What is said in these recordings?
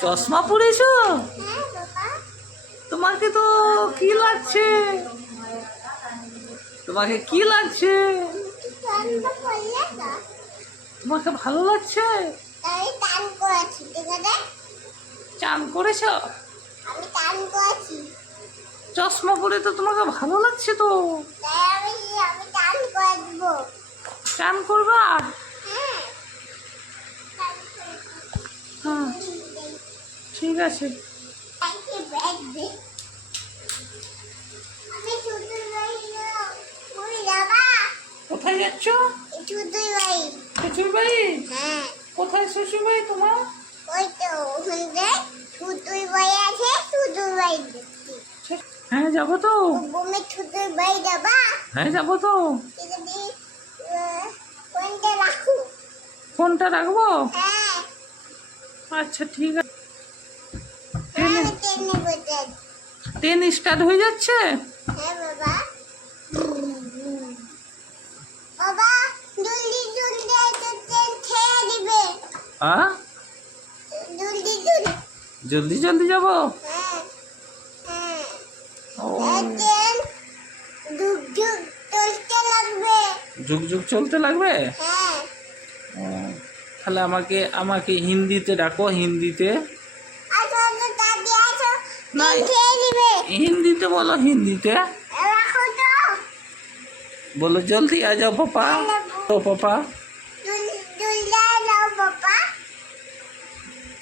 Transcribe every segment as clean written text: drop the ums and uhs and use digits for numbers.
চশমা পরেছো? তোমাকে তো কি লাগছে? তোমাকে কি লাগছে? তোমাকে ভালো লাগছে? চান করেছো? চশমা পরে তো তোমাকে ভালো লাগছে তো। চান করবা? হ্যাঁ, ঠিক আছে। কোথায় যাচ্ছ? শ্বশুর বাড়ি? কোথায় শ্বশুর বাড়ি তোমার? হ্যাঁ, যাবো তো। হ্যাঁ, যাবো তো। ফোনটা রাখবো? আচ্ছা, ঠিক আছে। ট্রেন স্টার্ট হয়ে যাচ্ছে? হ্যাঁ, জলদি জলদি যাবো। যুগ যুগ চলতে লাগবে। তাহলে আমাকে হিন্দিতে ডাকো। হিন্দিতে না, হিন্দিতে বলো। হিন্দিতে बोलो जल्दी आ जाओ पापा। तो पापा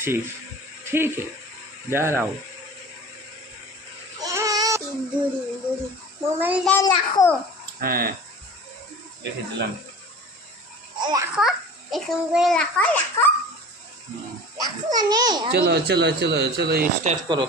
ठीक ठीक है, जा रहा हूँ। हाँ, देखे दिलाम। चलो चलो चलो चलो स्टार्ट करो।